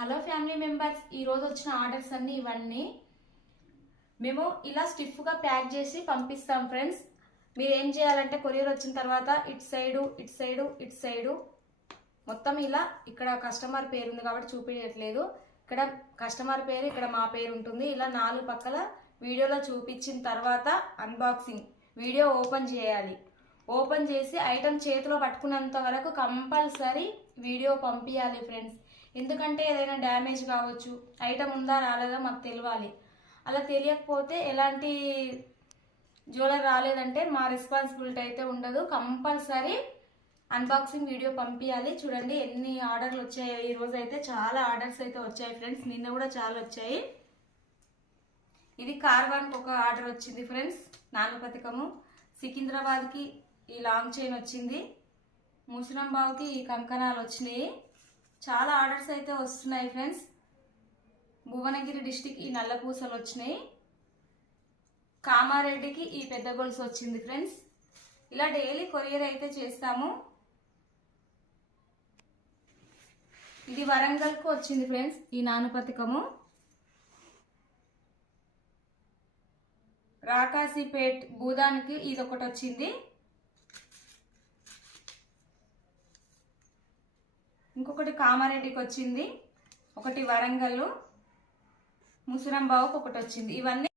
Hello family members, ఈరోజు వచ్చిన orders అన్నీ ఇవన్నీ మేము ఇలా స్టిఫ్గా ప్యాక్ చేసి పంపిస్తాం ఫ్రెండ్స్. మీరు ఏం చేయాలంటే కొరియర్ వచ్చిన తర్వాత ఇటు సైడు మొత్తం ఇలా ఇక్కడ కస్టమర్ పేరు ఉంది కాబట్టి చూపించట్లేదు. ఇక్కడ కస్టమర్ పేరు, ఇక్కడ మా పేరు ఉంటుంది. ఇలా 4 పక్కల వీడియోలో చూపించిన తర్వాత అన్బాక్సింగ్ వీడియో ఓపెన్ చేయాలి. ఓపెన్ చేసి ఐటమ్ చేతిలో పట్టుకున్నంత వరకు కంపల్సరీ వీడియో పంపించాలి ఫ్రెండ్స్. ఎందుకంటే ఏదైనా డ్యామేజ్ కావచ్చు, ఐటమ్ ఉందా రాలేదా మాకు తెలియాలి. అలా తెలియకపోతే ఎలాంటి జ్యువెలరీ రాలేదంటే మా రెస్పాన్సిబిలిటీ అయితే ఉండదు. కంపల్సరీ అన్బాక్సింగ్ వీడియో పంపించాలి. చూడండి ఎన్ని ఆర్డర్లు వచ్చాయో. ఈరోజు అయితే చాలా ఆర్డర్స్ అయితే వచ్చాయి ఫ్రెండ్స్. నిన్న కూడా చాలా వచ్చాయి. ఇది కార్వాన్కి ఒక ఆర్డర్ వచ్చింది ఫ్రెండ్స్. నాగపతికము. సికింద్రాబాద్కి ఈ లాంగ్ చైన్ వచ్చింది. ముసిరంబావుకి ఈ కంకణాలు వచ్చినాయి. చాలా ఆర్డర్స్ అయితే వస్తున్నాయి ఫ్రెండ్స్. భువనగిరి డిస్టిక్ ఈ నల్ల పూసలు వచ్చినాయి. కామారెడ్డికి ఈ పెద్ద గొలుసు వచ్చింది ఫ్రెండ్స్. ఇలా డైలీ కొరియర్ అయితే చేస్తాము. ఇది వరంగల్కు వచ్చింది ఫ్రెండ్స్. ఈ నానుపతికము రాకాసిపేట్ భూదానికి ఇది ఒకటి వచ్చింది. ఇంకొకటి కామారెడ్డికి వచ్చింది. ఒకటి వరంగల్ ముసిరంబావుకి ఒకటి వచ్చింది. ఇవన్నీ